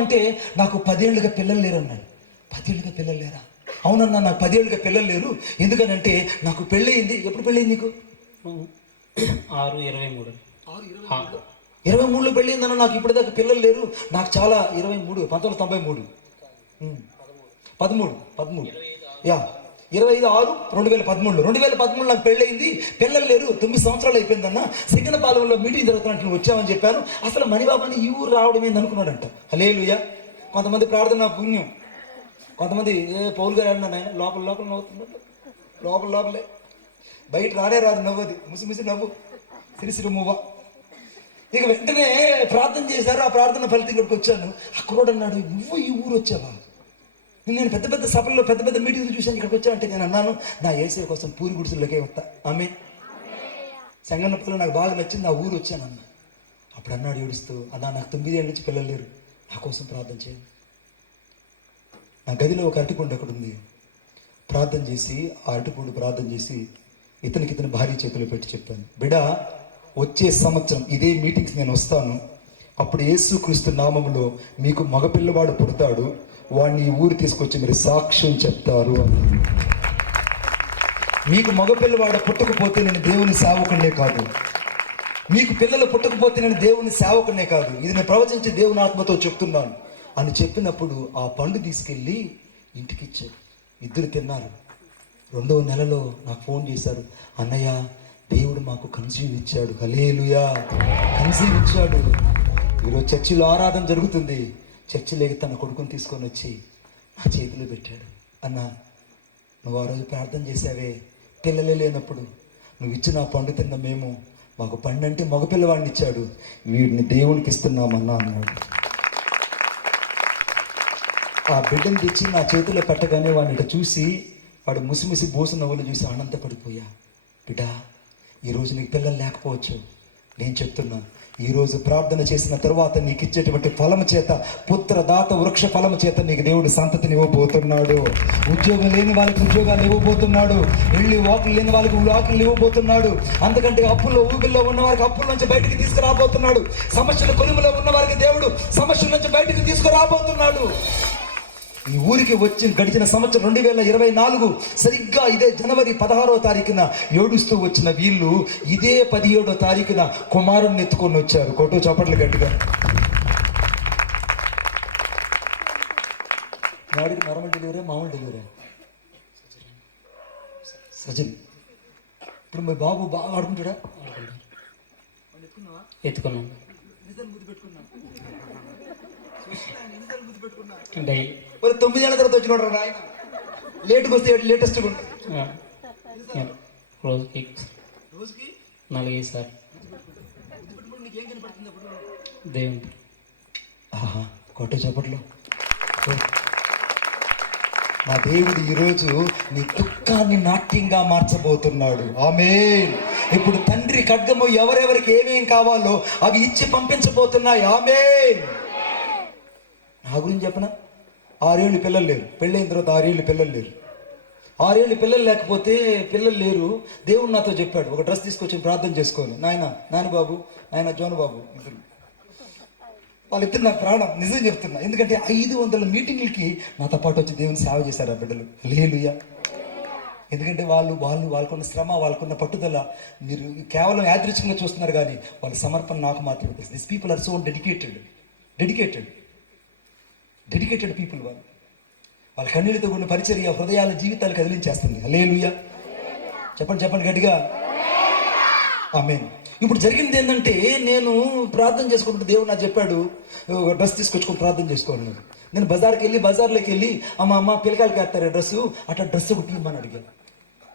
అంటే నాకు పదేళ్ళుగా పిల్లలు లేరు అన్నాడు. పదేళ్ళుగా పిల్లలు లేరా? అవునన్నా నాకు పదేళ్ళుగా పిల్లలు లేరు. ఎందుకనంటే నాకు పెళ్ళయింది. ఎప్పుడు పెళ్ళయింది నీకు? ఆరు ఇరవై మూడు. ఇరవై మూడులో పెళ్ళయిందన్న నాకు ఇప్పటిదాకా పిల్లలు లేరు. నాకు చాలా ఇరవై మూడు పంతొమ్మిది తొంభై మూడు. పదమూడు పదమూడు. యా. ఇరవై ఐదు ఆరు రెండు వేల పదమూడులో. రెండు వేల పదమూడు నాకు పెళ్ళయింది. పిల్లలు లేరు. తొమ్మిది సంవత్సరాలు అయిపోయిందన్న. సిగ్గనపాలెంలో మీటింగ్ జరుగుతున్నట్టు నువ్వు వచ్చావని చెప్పాను. అసలు మణిబాబాని ఈ ఊరు రావడం ఏంది అనుకున్నాడంట. హలేలుయా కొంతమంది ప్రార్థన పుణ్యం. కొంతమంది ఏ పౌలు గారు అన్నాను ఆయన లోపల లోపల నవ్వుతున్నట్టు లోపల లోపలే. బయట రానే రాదు నవ్వది. ముసి ముసి నవ్వు. సిరిసిరి మువ్వ ఇక వెంటనే ప్రార్థన చేశారు. ఆ ప్రార్థన ఫలితం ఇక్కడికి వచ్చాను. అక్కడ అన్నాడు నువ్వు ఈ ఊరు వచ్చావా? నేను పెద్ద పెద్ద సభల్లో పెద్ద పెద్ద మీటింగ్లు చూశాను ఇక్కడికి వచ్చానంటే నేను అన్నాను నా ఏసీ కోసం పూరి గుడిసెల్లోకే వస్తా. ఆమె సంగన్నపల్లి నాకు బాగా నచ్చింది నా ఊరు వచ్చాను అన్న. అప్పుడు అన్నాడు ఏడుస్తూ అన్నా నాకు తొమ్మిదేళ్ళ నుంచి పిల్లలు లేరు. నా కోసం ప్రార్థన చేయండి. నా గదిలో ఒక అరటిపండు అక్కడ ఉంది. ప్రార్థన చేసి ఆ అరటిపండు ప్రార్థన చేసి ఇతనికి ఇతని భార్య చేతిలో పెట్టి చెప్పాను. బిడ వచ్చే సంవత్సరం ఇదే మీటింగ్స్ నేను వస్తాను. అప్పుడు యేసుక్రీస్తు నామంలో మీకు మగపిల్లవాడు పుడతాడు. వాడిని ఈ ఊరు తీసుకొచ్చి మీరు సాక్ష్యం చెప్తారు అని మీకు మగపిల్లవాడు పుట్టకపోతే నేను దేవుని సేవకునే కాదు. మీకు పిల్లలు పుట్టకపోతే నేను దేవుని సేవకునే కాదు. ఇది నేను ప్రవచించి దేవుని ఆత్మతో చెప్తున్నాను. అని చెప్పినప్పుడు ఆ పండు తీసుకెళ్ళి ఇంటికి ఇచ్చారు ఇద్దరు తిన్నారు. రెండవ నెలలో నాకు ఫోన్ చేశారు. అన్నయ్య దేవుడు మాకు కన్సీవ్ ఇచ్చాడు. హలేలుయా కన్సీవ్ ఇచ్చాడు. ఈరోజు చర్చిలో ఆరాధన జరుగుతుంది. చర్చిలోకి తన కొడుకుని తీసుకొని వచ్చి నా చేతిలో పెట్టాడు. అన్న నువ్వు ఆ రోజు ప్రార్థన చేసావే పిల్లలే లేనప్పుడు నువ్వు ఇచ్చిన ఆ పండు తిన్న మేము మాకు పండు అంటే మగపిల్లవాడిని ఇచ్చాడు. వీడిని దేవునికి ఇస్తున్నామన్నా అన్నాడు. ఆ బిడ్డను తెచ్చి నా చేతిలో పెట్టగానే వాడిని ఇట చూసి వాడు ముసిముసి బోసు నవ్వులు చూసి ఆనందపడిపోయా. బిడ్డా ఈరోజు నీకు పిల్లలు లేకపోవచ్చు. నేను చెప్తున్నా ఈ రోజు ప్రార్థన చేసిన తర్వాత నీకు ఇచ్చేటువంటి ఫలము చేత పుత్రదాత వృక్ష ఫలము చేత నీకు దేవుడు సంతతిని ఇవ్వబోతున్నాడు. ఉద్యోగం లేని వాళ్ళకి ఉద్యోగాలు ఇవ్వబోతున్నాడు. ఇళ్ళు వాకులు లేని వాళ్ళకి వాకులు ఇవ్వబోతున్నాడు. అందుకంటే అప్పుల్లో ఊపిల్లో ఉన్న వారికి అప్పుల నుంచి బయటికి తీసుకురాబోతున్నాడు. సమస్యల కొలుములో ఉన్న వారికి దేవుడు సమస్యల నుంచి బయటికి తీసుకురాబోతున్నాడు. ఈ ఊరికి వచ్చి గడిచిన సంవత్సరం రెండు వేల ఇరవై నాలుగు సరిగ్గా ఇదే జనవరి పదహారో తారీఖున ఏడుస్తూ వచ్చిన వీళ్ళు ఇదే పదిహేడో తారీఖున కుమారుణ్ణి ఎత్తుకొని వచ్చారు. కొట్టు చప్పట్లు గట్టిగా. వాడికి నార్మల్ డెలివరీ మామూలు డెలివరీ సజన్. ఇప్పుడు మీ బాబు బాగా ఆడుకుంటాడా? ఎత్తుకున్నాం డైలీ మరి తొమ్మిది ఏళ్ళ తర్వాత వచ్చిన ఆయన. లేట్కి వస్తే లేటెస్ట్గా ఉంటుంది రోజుకి నాలుగైదు సార్. దేవుని. ఆహా కొట్ట చప్పట్లో. నా దేవుడు ఈరోజు నీ దుఃఖాన్ని నాట్యంగా మార్చబోతున్నాడు. ఆమె ఇప్పుడు తండ్రి ఖడ్గము ఎవరెవరికి ఏమేం కావాలో అవి ఇచ్చి పంపించబోతున్నాయి. ఆమె నా గురించి చెప్పనా? ఆరేళ్ళు పిల్లలు లేరు. పెళ్ళైన తర్వాత ఆరేళ్ళు పిల్లలు లేరు. ఆరేళ్ళు పిల్లలు లేకపోతే పిల్లలు లేరు. దేవుడు నాతో చెప్పాడు. ఒక డ్రెస్ తీసుకొచ్చి ప్రార్థన చేసుకోని. నాయన నాన్న బాబు నాయన జోను బాబు ఇద్దరు. వాళ్ళిద్దరు నా ప్రాణం నిజం చెప్తున్నా. ఎందుకంటే ఐదు వందల మీటింగ్లకి నాతో పాటు వచ్చి దేవుని సేవ చేశారు ఆ బిడ్డలు. లేలుయా ఎందుకంటే వాళ్ళు వాళ్ళు వాళ్ళకున్న శ్రమ వాళ్ళకున్న పట్టుదల మీరు కేవలం యాదృచ్ఛంగా చూస్తున్నారు కానీ వాళ్ళ సమర్పణ నాకు మాత్రమే తెలుసు. This people are so dedicated dedicated dedicated people వాళ్ళు. వాళ్ళ కన్నీళ్ళతో ఉన్న పరిచర్య హృదయాల జీవితాలు కదిలించేస్తుంది. లేలుయా చెప్పండి చెప్పండి గట్టిగా. ఆమెన్. ఇప్పుడు జరిగింది ఏంటంటే నేను ప్రార్థన చేసుకుంటే దేవుడు నాకు చెప్పాడు ఒక డ్రెస్ తీసుకొచ్చుకొని ప్రార్థన చేసుకోండి నేను నేను బజార్కి వెళ్ళి బజార్లోకి వెళ్ళి అమ్మ అమ్మ పిల్లకాయలకి వేస్తారు డ్రెస్ అట్లా డ్రెస్ ఒకటి అడిగాను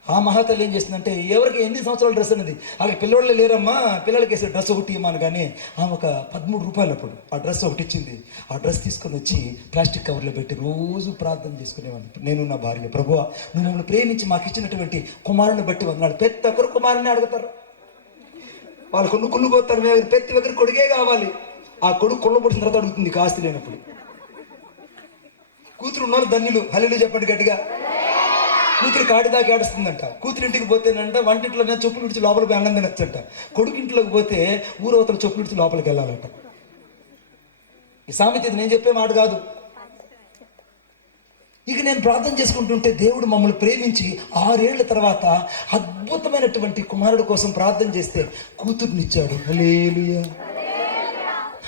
ఆ మహాతల్లి ఏం చేసిందంటే ఎవరికి ఎన్ని సంవత్సరాల డ్రెస్ అనేది? వాళ్ళకి పిల్లవాళ్ళే లేరమ్మా పిల్లలకి వేసే డ్రెస్ ఒకటి ఇమ్మను కానీ ఆమె ఒక పదమూడు రూపాయలు అప్పుడు ఆ డ్రెస్ ఒకటి ఇచ్చింది. ఆ డ్రెస్ తీసుకొని వచ్చి ప్లాస్టిక్ కవర్లో పెట్టి రోజు ప్రార్థన చేసుకునేవాడిని. నేను నా భార్య. ప్రభువ నువ్వు మమ్మల్ని ప్రేమించి మాకు ఇచ్చినటువంటి కుమారుని బట్టి వందనాడు ప్రతి ఒక్కరు కుమారుని అడుగుతారు. వాళ్ళు కొన్ను కుళ్ళు పోతారు మేము ప్రతి ఒక్కరి కొడుకే కావాలి. ఆ కొడుకు కొల్లబడిన తర్వాత అడుగుతుంది కాస్త లేనప్పుడు. కూతురు ఉన్నారు ధన్యులు హల్లులు చెప్పండి గట్టిగా. కూతురు కాడిదాకా ఏడుస్తుందంట. కూతురు ఇంటికి పోతేనంట వంటింట్లో నేను చెప్పులు విడిచి లోపలికి పోయి అన్నం తినచ్చంట. కొడుకు ఇంట్లోకి పోతే ఊరవతల చెప్పులు విడిచి లోపలికి వెళ్ళాలంట. ఈ సామెత ఇది నేను చెప్పే మాట కాదు. ఇక నేను ప్రార్థన చేసుకుంటుంటే దేవుడు మమ్మల్ని ప్రేమించి ఆరేళ్ళ తర్వాత అద్భుతమైనటువంటి కుమారుడు కోసం ప్రార్థన చేస్తే కూతుర్నిచ్చాడు. హలేలుయా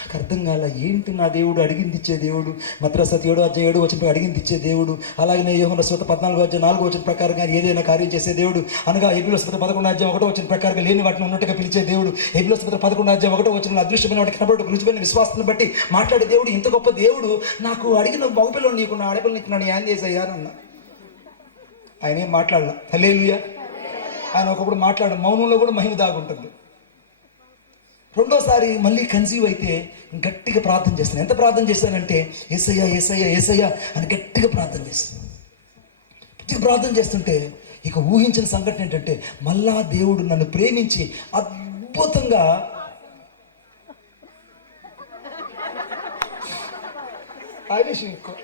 నాకు అర్థం కాల ఏంటి నా దేవుడు అడిగింది ఇచ్చే దేవుడు? మద్రాసత్ ఏడు అధ్యాయ ఏడు వచ్చిన అడిగింది ఇచ్చే దేవుడు? అలాగే యోహన స్వత పద్నాలుగు అధ్యాయ నాలుగు వచ్చిన ప్రకారంగా ఏదైనా కార్యం చేసే దేవుడు? అనగా ఎబిలో స్వత పదకొండు అధ్యాయం ఒకటో వచ్చిన ప్రకారంగా లేని వాటిని ఉన్నట్టుగా పిలిచే దేవుడు? ఎబిలో స్వత పదకొండు అధ్యాయం ఒకటో వచ్చిన అదృశ్యమైన వాటి కనబడు రుజువైన విశ్వాసాన్ని బట్టి మాట్లాడే దేవుడు ఇంత గొప్ప దేవుడు? నాకు అడిగిన మగపిల్లలు నీకు నా ఆడపిల్లని నీకు నన్ను ఏం చేసేయాలన్నా ఆయన ఏం మాట్లాడలా? హలేలుయా ఆయన ఒకప్పుడు మాట్లాడ మౌనంలో కూడా మహిమ దాగుంటుంది. రెండోసారి మళ్ళీ కన్సీవ్ అయితే గట్టిగా ప్రార్థన చేస్తాను. ఎంత ప్రార్థన చేశానంటే ఏసయ్యా ఏసయ్యా ఏసయ్యా అని గట్టిగా ప్రార్థన చేస్తాను. గట్టిగా ప్రార్థన చేస్తుంటే ఇక ఊహించిన సంఘటన ఏంటంటే మళ్ళా దేవుడు నన్ను ప్రేమించి అద్భుతంగా ఆవేశం ఎక్కువ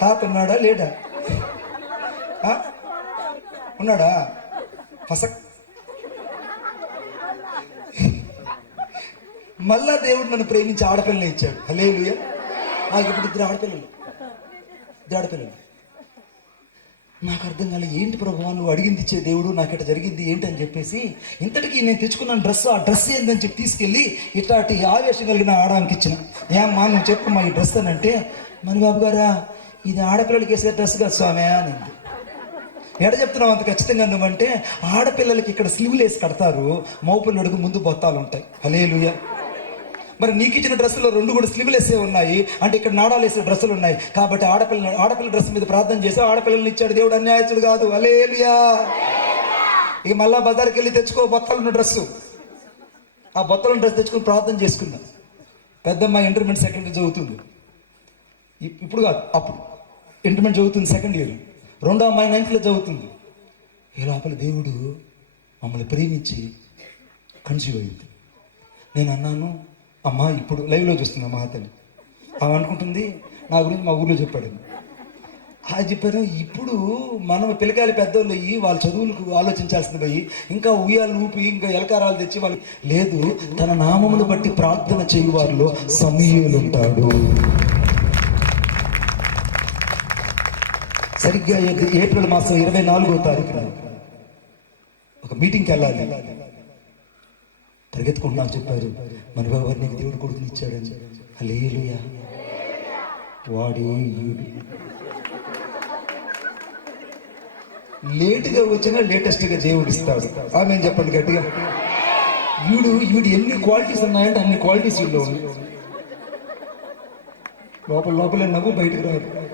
తాత ఉన్నాడా? లేడా? ఉన్నాడా? ఫసక్ మళ్ళా దేవుడు నన్ను ప్రేమించి ఆడపిల్లని ఇచ్చాడు. హలేలుయ నాకు ఇప్పుడు ఇద్దరు ఆడపిల్లలు. ఇద్దరు ఆడపిల్లలు. నాకు అర్థం కాలే ఏంటి ప్రభు నువ్వు అడిగింది ఇచ్చే దేవుడు నాకు ఇట్లా జరిగింది ఏంటి అని చెప్పేసి ఇంతటికి నేను తెచ్చుకున్న డ్రెస్ ఆ డ్రెస్ ఏందని చెప్పి తీసుకెళ్ళి ఇట్లాంటి ఆవేశం కలిగిన ఆడడానికి ఇచ్చిన. ఏమ్మా నువ్వు చెప్పమ్మా ఈ డ్రెస్ అని అంటే మరి బాబు గారా ఇది ఆడపిల్లలకి వేసే డ్రెస్ కదా స్వామి అని ఎడ చెప్తున్నావు అంత ఖచ్చితంగా నువ్వంటే ఆడపిల్లలకి ఇక్కడ స్లీవ్లు వేసి కడతారు మౌపిల్లడికి ముందు బొత్తాలు ఉంటాయి. హలేలుయ మరి నీకు ఇచ్చిన డ్రెస్సులో రెండు కూడా స్లీవ్లెస్సే వేసే ఉన్నాయి. అంటే ఇక్కడ నాడాలు వేసే డ్రెస్సులు ఉన్నాయి. కాబట్టి ఆడపిల్ల ఆడపిల్ల డ్రెస్ మీద ప్రార్థన చేసి ఆడపిల్లల్ని ఇచ్చాడు. దేవుడు అన్యాయచుడు కాదు. అలేలియా ఇక మళ్ళా బజార్కి వెళ్ళి తెచ్చుకో బొత్తలున్న డ్రెస్సు. ఆ బొత్తల డ్రెస్ తెచ్చుకొని ప్రార్థన చేసుకున్నా. పెద్దమ్మ ఇంటర్మీడియట్ సెకండ్ ఇయర్ చదువుతుంది. ఇప్- ఇప్పుడు కాదు అప్పుడు. ఇంటర్మీడియట్ చదువుతుంది సెకండ్ ఇయర్. రెండో అమ్మాయి నైన్త్లో చదువుతుంది. ఈ లోపల దేవుడు మమ్మల్ని ప్రేమించి కన్సీవ్ అయింది. నేను అన్నాను అమ్మా ఇప్పుడు లైవ్లో చూస్తుంది అమ్మ తల్లి. ఆమె అనుకుంటుంది నా గురించి మా ఊర్లో చెప్పాడు. అది చెప్పాను ఇప్పుడు మనం పిల్లకాయలు పెద్దోళ్ళు అయ్యి వాళ్ళ చదువులకు ఆలోచించాల్సింది పోయి ఇంకా ఉయ్యాలు ఊపి ఇంకా ఎలకారాలు తెచ్చి వాళ్ళు లేదు తన నామమును బట్టి ప్రార్థన చేయు వారిలో సమీయులు ఉంటాడు సరిగ్గా ఏప్రిల్ మాసం ఇరవై నాలుగో తారీఖున ఒక మీటింగ్కి వెళ్ళాలి. పరిగెత్తుకుంటున్నాను చెప్పారు. మన బాబు నీకు దేవుడు కొడుకుని ఇచ్చాడని. అలేలుయా వాడే ఈడు లేటుగా వచ్చినా లేటెస్ట్గా దేవుడు ఇస్తాడు. ఆమె చెప్పండి గట్టిగా? వీడు వీడు ఎన్ని క్వాలిటీస్ ఉన్నాయంటే అన్ని క్వాలిటీస్ వీళ్ళు ఉన్నాయి. లోపల లోపలే నవ్వు బయటకు రాదు.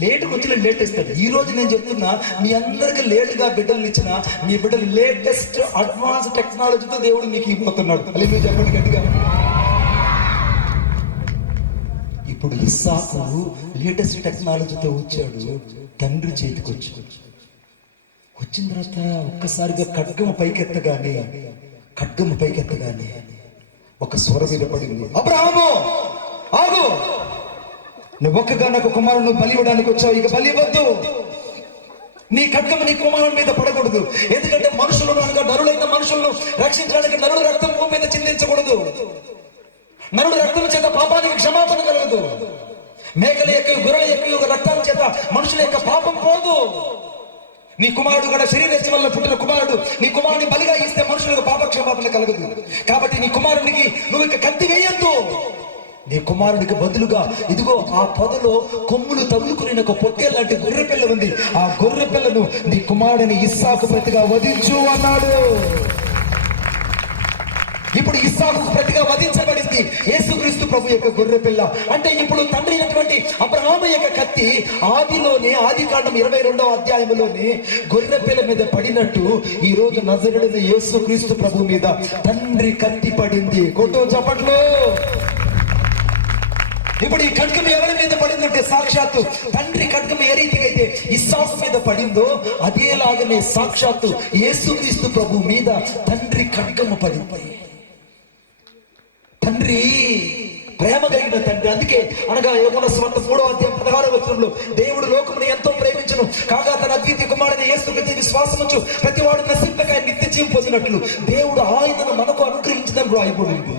లేటుకు వచ్చిన లేట్ ఇస్తాడు. ఈ రోజు నేను చెప్తున్నా మీ అందరికి లేట్గా బిడ్డలు ఇచ్చిన మీ బిడ్డలు లేటెస్ట్ అడ్వాన్స్ టెక్నాలజీతో దేవుడు మీకు ఇవ్వబోతున్నాడు. అలా మీరు చెప్పండి గట్టిగా. ఇప్పుడు ఇస్సాకు లేటెస్ట్ టెక్నాలజీతో వచ్చాడు తండ్రి చేతికి వచ్చాడు. వచ్చిన తర్వాత ఒక్కసారిగా ఖడ్గము పైకెత్తగానే ఖడ్గము పైకెత్తగానే ఒక స్వర వినపడింది. అబ్రహాము ఆగు! నువ్వు ఒక్కగా నాకు కుమారుడు బలి ఇవ్వడానికి వచ్చావు. ఇక బలి ఇవ్వద్దు. నీ ఖడ్గము నీ కుమారుని మీద పడకూడదు. ఎందుకంటే మనుషులను అనగా నరులైన మనుషులను రక్షించడానికి నరుడు రక్తం భూమి మీద చిందించకూడదు. నరుడు రక్తం చేత పాపానికి క్షమాపణ కలగదు. మేకల యొక్క గొర్రెల యొక్క రక్తాల చేత మనుషుల యొక్క పాపం పోదు. నీ కుమారుడు కూడా శరీర వల్ల పుట్టిన కుమారుడు నీ కుమారుని బలిగా ఇస్తే మనుషులకు పాప క్షమాపణ కలగదు. కాబట్టి నీ కుమారునికి నువ్వు ఇక కత్తి వేయద్దు. నీ కుమారుడికి బదులుగా ఇదిగో ఆ పొదలో కొమ్ములు తగులుకుని ఒక పొట్టే లాంటి గొర్రె పిల్ల ఉంది. ఆ గొర్రె పిల్లను నీ కుమారుడిని ఇస్సాకు ప్రతిగా వధించు అన్నాడు. ఇప్పుడు ఇస్సాకు ప్రతిగా వధించబడింది యేసుక్రీస్తు ప్రభు యొక్క గొర్రె పిల్ల. అంటే ఇప్పుడు తండ్రి అయినటువంటి అబ్రహాము యొక్క కత్తి ఆదిలోనే ఆది కాండం ఇరవై రెండవ అధ్యాయంలోనే గొర్రె పిల్ల మీద పడినట్టు ఈ రోజు నజరుడైన యేసుక్రీస్తు ప్రభు మీద తండ్రి కత్తి పడింది. కొట్టు చప్పట్లో. ఇప్పుడు ఈ కట్కం ఎవరి మీద పడిందంటే సాక్షాత్తు తండ్రి కట్కం ఏ రీతిగా అయితే ఇస్సాకు మీద పడిందో అదేలాగనే సాక్షాత్తు యేసుక్రీస్తు ప్రభు మీద తండ్రి కట్కము పడింది. తండ్రి ప్రేమ కలిగిన తండ్రి. అందుకే అనగా యోగుల స్వంత మూడో అధ్యాయం పదహారో వచనంలో దేవుడు లోకమును ఎంతో ప్రేమించను. కాగా తన అద్వితీయ కుమారుని యేసు ప్రతి విశ్వాసముంచు ప్రతి వాడు నశింపక నిత్య జీవం పొందినట్లు దేవుడు ఆయనను మనకు అనుగ్రహించదని రాయబడింది.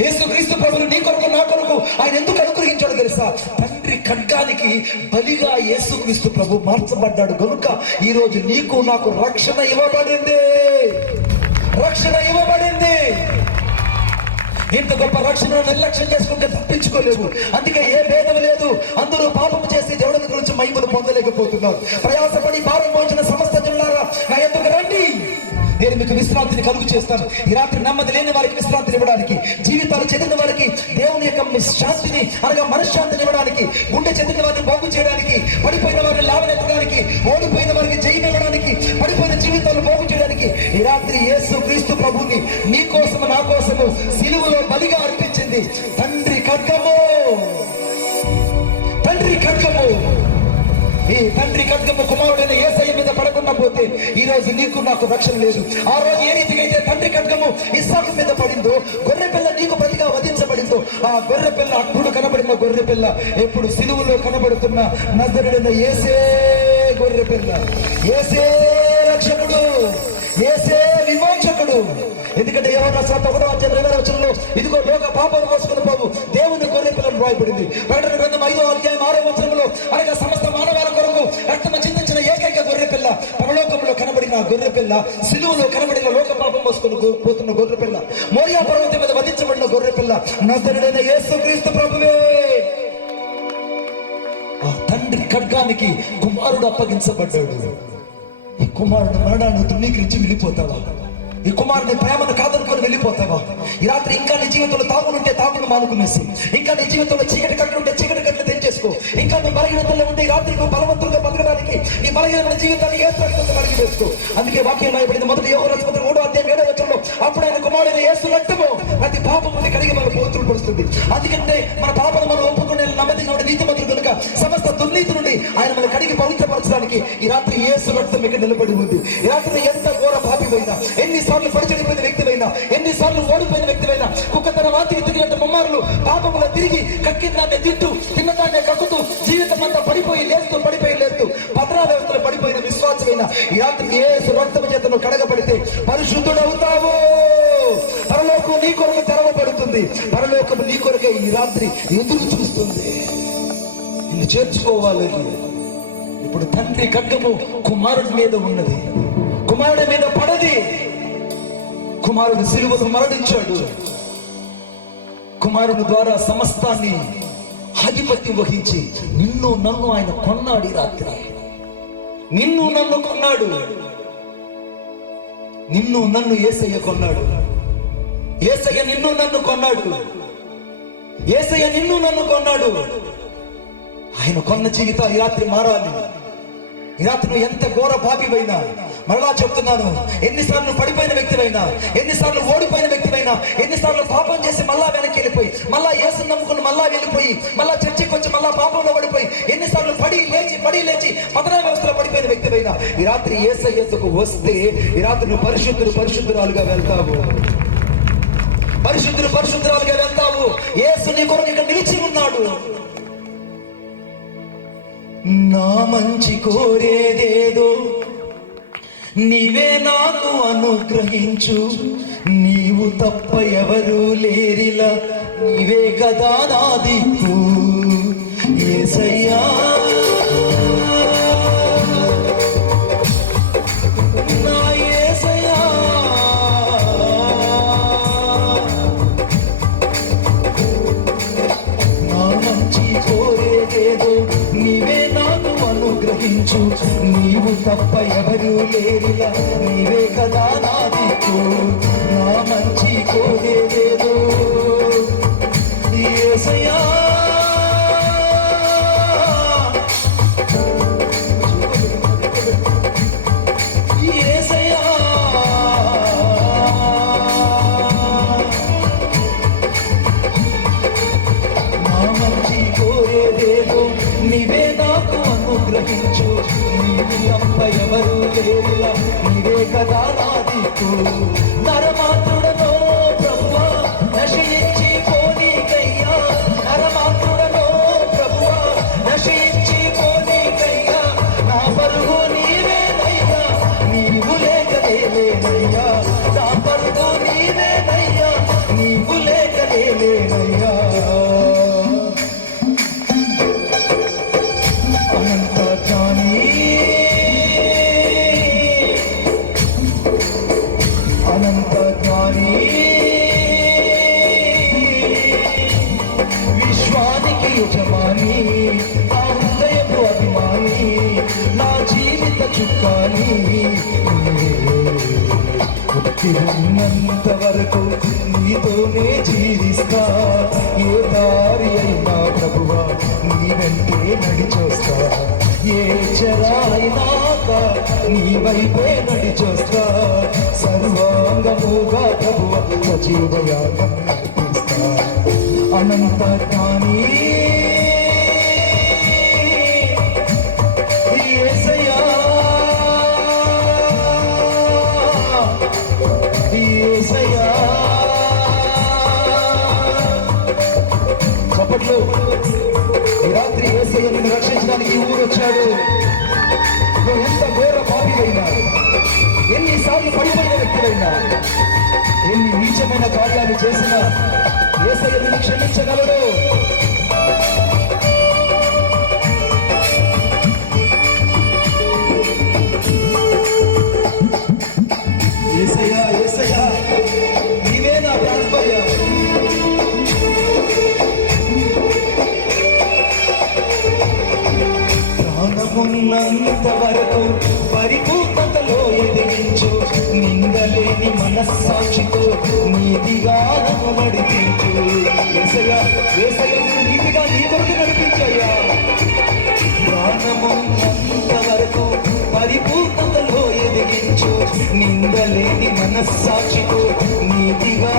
యేసు క్రీస్తు ప్రభులు నీ కొరకు నా కొరకు ఆయన ఎందుకు అనుగ్రహించాడు తెలుసా? తండ్రి ఖడ్గానికి బలిగా యేసు క్రీస్తు ప్రభు మార్చబడ్డాడు. కనుక ఈ రోజు నీకు నాకు రక్షణ ఇవ్వబడింది. రక్షణ ఇవ్వబడింది. ఇంత గొప్ప రక్షణను నిర్లక్ష్యం చేసుకుంటే తప్పించుకోలేవు. అందుకే ఏ భేదం లేదు. అందరూ పాపం చేసి దేవుడి గురించి మహిమను పొందలేకపోతున్నారు. ప్రయాసపడి భారం మోచిన సమస్త జనులారా నేను మీకు విశ్రాంతిని కలుగు చేస్తాను. ఈ రాత్రి నెమ్మది లేని వారికి విశ్రాంతిని ఇవ్వడానికి జీవితాలు చెందిన వారికి దేవుని యొక్క శాంతిని అనగా మనశ్శాంతిని ఇవ్వడానికి గుండె చెందిన వారిని బాగు చేయడానికి పడిపోయిన వారిని లాభనెత్తడానికి ఓడిపోయిన వారికి జయం ఇవ్వడానికి పడిపోయిన జీవితాలు బాగు చేయడానికి ఈ రాత్రి యేసు క్రీస్తు ప్రభుని నీ కోసము నా కోసము సిలువలో బలిగా అర్పించింది. తండ్రి ఖడ్గము! తండ్రి ఖడ్గము! ఈ తండ్రి ఖడ్గము కుమారుడైన ఏసయ్య మీద పడకుండా పోతే ఈ రోజు నీకు నాకు రక్షణ లేదు. ఆ రోజు ఏ రీతిగా అయితే తండ్రి ఖడ్గము ఇస్సాకు మీద పడిందో గొర్రె పిల్ల నీకు ప్రతిగా వధించబడిందో ఆ గొర్రె పిల్ల అప్పుడు కనబడిన గొర్రె పిల్ల ఎప్పుడు సిలువులో కనబడుతున్న నజరుడైన ఏసే గొర్రె పిల్ల ఏసే రక్షకుడు ఏసే విమోచకుడు. ఎందుకంటే ఎవరు సార్ ఒకటో అధ్యాయం ఇరవై వచ్చినలో ఇదిగో లోక పాపం మోసుకుని పోవు. దేవుని కొన్ని పిల్లలు రాయబడింది. ప్రకటన గ్రంథం ఐదో అధ్యాయం ఆరో వచనంలో అనగా సమస్త మానవాల కొరకు రక్తము చిందించిన ఏకైక గొర్రె పిల్ల పరలోకంలో కనబడిన గొర్రె పిల్ల సిలువలో కనబడిన లోక పాపం మోసుకుని పోతున్న గొర్రె పిల్ల మోరియా పర్వతం మీద వధించబడిన గొర్రె పిల్ల నజరుడైన యేసు క్రీస్తు ప్రభువే. ఆ తండ్రి ఖడ్గానికి కుమారుడు అప్పగించబడ్డాడు. ఈ కుమారుడు మరణాన్ని తృణీకరించి వెళ్ళిపోతావా? ఈ కుమారుని ప్రేమను కాదనుకొని వెళ్ళిపోతావా? ఈ రాత్రి ఇంకా నీ జీవితంలో తాగులుంటే తాగులు మానుకునేసి ఇంకా నీ జీవితంలో చీకటి కట్లుంటే చీకటి కట్లు చేసుకో. ఇంకా నీ బలహీనతల్లో ఉంటే ఈ రాత్రి నువ్వు బలవంతులుగా బతకడానికి నీ బలహీనమైన జీవితాన్ని ఏ ప్రకటన కలిగి చేసుకో అందుకే వాక్యం రాయబడింది మొదటి యోగ రచపతి మూడో అధ్యాయం ఏడో వచ్చంలో అప్పుడు ఆయన కుమారుడు యేసు రక్తము ప్రతి పాపముని కలిగి మన పోతులు పడుతుంది అందుకంటే మన పాపను మనం ఒప్పుకునే నమ్మది నీతి మంత్రులు కనుక సమస్త దుర్నీతి నుండి ఆయన మన కడిగి పవిత్రపరచడానికి ఈ రాత్రి ఏసు రక్తం ఇక్కడ నిలబడి ఉంది. ఈ రాత్రి ఎంత ఘోర పాపివైనా ఎన్నిసార్లు పడిచడిపోయింది వ్యక్తివైనా ఎన్నిసార్లు ఓడిపోయిన వ్యక్తివైనా కుక్క తన వాతికి తిరిగినంత ముమ్మారులు పాపముల తిరిగి కక్కిందాన్ని తింటూ తిన్నదాన్ని కక్కుతూ జీవితం అంతా పడిపోయి లేస్తూ పడిపోయి లేస్తూ భద్రా వ్యవస్థలో పడిపోయిన విశ్వాసమైన ఈ రాత్రి యేసు రక్తము చేత కడగబడితే పరిశుద్ధుడవుతావు పరలోకం నీ కొరకు తెరవబడుతుంది. పరలోకం నీ కొరకే ఈ రాత్రి ఎదురు చూస్తుంది. నిన్ను చేర్చుకోవాలి. ఇప్పుడు తండ్రి ఖడ్గము కుమారుడి మీద ఉన్నది. కుమారుడి మీద పడది. కుమారుడు సిలువను మరణించాడు. కుమారుడు ద్వారా సమస్తాన్ని ఆధిపత్యం వహించి నిన్ను నన్ను ఆయన కొన్నాడు ఈ రాత్రి. నిన్ను నన్ను కొన్నాడు. నిన్ను నన్ను ఏసయ్య కొన్నాడు. ఏసయ్య నిన్ను నన్ను కొన్నాడు. ఏసయ్య నిన్ను నన్ను కొన్నాడు. ఆయన కొన్న జీవితం ఈ రాత్రి మారాలి. రాత్రి నువ్వు ఎంత ఘోర పాపివైనా మరలా చెప్తున్నాను ఎన్నిసార్లు పడిపోయిన వ్యక్తివైనా ఎన్నిసార్లు ఓడిపోయిన వ్యక్తివైనా ఎన్నిసార్లు పాపం చేసి మళ్ళా వెనక్కి వెళ్ళిపోయి మళ్ళా యేసు నమ్ముకుని మళ్ళా వెళ్ళిపోయి మళ్ళా చర్చికి వచ్చి మళ్ళా పాపంలో పడిపోయి ఎన్నిసార్లు పడి లేచి పడి లేచి పతన వ్యవస్థలో పడిపోయిన వ్యక్తివైనా ఈ రాత్రి ఏసయ్యకు వస్తే ఈ రాత్రి నువ్వు పరిశుద్ధులు పరిశుద్ధురాలుగా వెళ్తావు. పరిశుద్ధులు పరిశుద్ధురాలుగా వెళ్తావు. ఏసు నీ కొరకు ఇక్కడ నిలిచి ఉన్నాడు. నా మంచి కోరేదేదో నీవే నాకు అనుగ్రహించు. నీవు తప్ప ఎవరు లేరిలా నీవే కదా నా దిక్కు. ఏసయ్యా. ఎవరు లేరులా కదా నా దిక్కు చెరాయినాక నీ వైపే నడిచొస్తా సర్వాంగముగా ప్రభువ సజీవయాగం నడిపిస్తా అనంత కానీ చప్పట్లు రాత్రి యేసయ్య నిన్ను రక్షించడానికి ఊరు వచ్చాడు. నువ్వు ఎంత ఘోర పాపివైనా ఎన్నిసార్లు పడిపోయిన వ్యక్తులైనా ఎన్ని నీచమైన కార్యాలు చేసినా యేసయ్య నిన్ను క్షమించగలడు. మనస్సాక్షితో నీతిగా నన్ను నడిపించు. ఏసయ్యా ఏసయ్య నీతిగా నీ కొరకు నడిపించయ్యా. ప్రాణమున్నంత వరకు పరిపూర్ణతలో ఎదిగించు. నిందలేని మనస్సాక్షితో నీతిగా